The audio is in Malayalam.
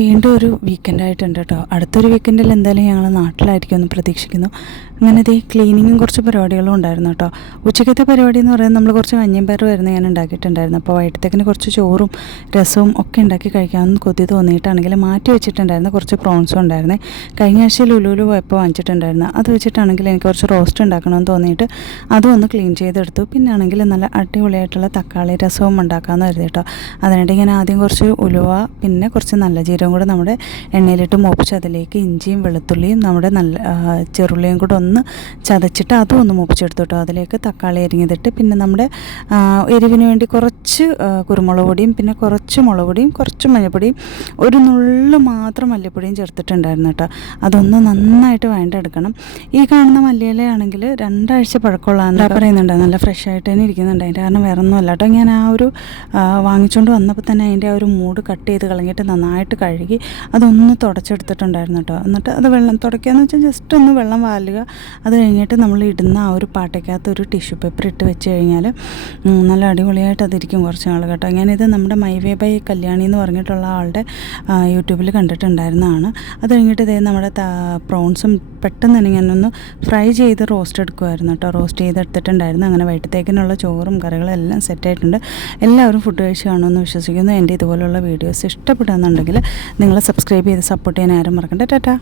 വീണ്ടും ഒരു വീക്കെൻഡായിട്ടുണ്ട് കേട്ടോ. അടുത്തൊരു വീക്കെൻഡിൽ എന്തായാലും ഞങ്ങൾ നാട്ടിലായിരിക്കും എന്ന് പ്രതീക്ഷിക്കുന്നു. അങ്ങനെ ഈ ക്ലീനിങ്ങും കുറച്ച് പരിപാടികളും ഉണ്ടായിരുന്നു കേട്ടോ. ഉച്ചക്കത്തെ പരിപാടി എന്ന് പറയുന്നത് നമ്മൾ കുറച്ച് കഞ്ഞിയും പയറുമായിരുന്നു ഞാൻ ഉണ്ടാക്കിയിട്ടുണ്ടായിരുന്നു. അപ്പോൾ വൈകിട്ടത്തേക്കിന് കുറച്ച് ചോറും രസവും ഒക്കെ ഉണ്ടാക്കി കഴിക്കാമെന്ന് കൊതി തോന്നിയിട്ടാണെങ്കിൽ മാറ്റി വെച്ചിട്ടുണ്ടായിരുന്നു. കുറച്ച് പ്രോൺസും ഉണ്ടായിരുന്നേ. കഴിഞ്ഞ ആഴ്ച ലുലുവിൽ പോയപ്പോൾ വാങ്ങിച്ചിട്ടുണ്ടായിരുന്നു. അത് വെച്ചിട്ടാണെങ്കിൽ എനിക്ക് കുറച്ച് റോസ്റ്റ് ഉണ്ടാക്കണമെന്ന് തോന്നിയിട്ട് അതും ഒന്ന് ക്ലീൻ ചെയ്തെടുത്തു. പിന്നെ ആണെങ്കിൽ നല്ല അടിപൊളിയായിട്ടുള്ള തക്കാളി രസവും ഉണ്ടാക്കാമെന്ന് കരുതി കേട്ടോ. അതിനായിട്ട് ഞാൻ ആദ്യം കുറച്ച് ഉലുവ, പിന്നെ കുറച്ച് നല്ല ജീരകം കൂടെ നമ്മുടെ എണ്ണയിലിട്ട് മൂപ്പിച്ച് അതിലേക്ക് ഇഞ്ചിയും വെളുത്തുള്ളിയും നമ്മുടെ നല്ല ചെറുള്ളിയും കൂടെ ഒന്ന് ചതച്ചിട്ട് അതും ഒന്ന് മൂപ്പിച്ചെടുത്തു കേട്ടോ. അതിലേക്ക് തക്കാളി അരിഞ്ഞതിട്ട് പിന്നെ നമ്മുടെ എരിവിന് വേണ്ടി കുറച്ച് കുരുമുളക് പൊടിയും പിന്നെ കുറച്ച് മുളക് പൊടിയും കുറച്ച് മഞ്ഞൾപ്പൊടിയും ഒരു നുള്ളു മാത്രം മല്ലിപ്പൊടിയും ചേർത്തിട്ടുണ്ടായിരുന്നു കേട്ടോ. അതൊന്ന് നന്നായിട്ട് വഴണ്ടെടുക്കണം. ഈ കാണുന്ന മല്ലിയിലയാണെങ്കിൽ 2 ആഴ്ച പഴക്കമുള്ളതെന്ന് പറയുന്നുണ്ട്. നല്ല ഫ്രഷ് ആയിട്ട് തന്നെ ഇരിക്കുന്നുണ്ട്. അതിൻ്റെ കാരണം വേറെ ഒന്നും അല്ല കേട്ടോ. ഞാൻ ആ ഒരു വാങ്ങിച്ചുകൊണ്ട് വന്നപ്പോൾ തന്നെ അതിൻ്റെ ആ ഒരു മൂട് കട്ട് ചെയ്ത് കളഞ്ഞിട്ട് നന്നായിട്ട് കഴുകി അതൊന്ന് തുടച്ചെടുത്തിട്ടുണ്ടായിരുന്നു കേട്ടോ. എന്നിട്ട് അത് വെള്ളം തുടയ്ക്കുകയെന്ന് വെച്ചാൽ ജസ്റ്റ് ഒന്ന് വെള്ളം വാലുക. അത് കഴിഞ്ഞിട്ട് നമ്മൾ ഇടുന്ന ആ ഒരു പാട്ടയ്ക്കകത്ത് ഒരു ടിഷ്യൂ പേപ്പർ ഇട്ട് വെച്ച് കഴിഞ്ഞാൽ നല്ല അടിപൊളിയായിട്ട് അതിരിക്കും കുറച്ച് നാൾ കേട്ടോ. ഞാനിത് നമ്മുടെ മൈവേ ബൈ കല്യാണി എന്ന് പറഞ്ഞിട്ടുള്ള ആളുടെ യൂട്യൂബിൽ കണ്ടിട്ടുണ്ടായിരുന്നതാണ്. അത് കഴിഞ്ഞിട്ട് ഇതേ നമ്മുടെ പ്രോൺസും പെട്ടെന്ന് തന്നെ ഞാനൊന്ന് ഫ്രൈ ചെയ്ത് റോസ്റ്റ് എടുക്കുമായിരുന്നു കേട്ടോ. റോസ്റ്റ് ചെയ്തെടുത്തിട്ടുണ്ടായിരുന്നു. അങ്ങനെ വൈകിട്ടത്തേക്കിനുള്ള ചോറും കറികളും എല്ലാം സെറ്റായിട്ടുണ്ട്. എല്ലാവരും ഫുഡ് കഴിച്ച് കാണുമെന്ന് വിശ്വസിക്കുന്നു. എൻ്റെ ഇതുപോലുള്ള വീഡിയോസ് ഇഷ്ടപ്പെടുന്നുണ്ടെങ്കിൽ നിങ്ങൾ സബ്സ്ക്രൈബ് ചെയ്ത് സപ്പോർട്ട് ചെയ്യാൻ ആരും മറക്കണ്ട. ടാറ്റാ.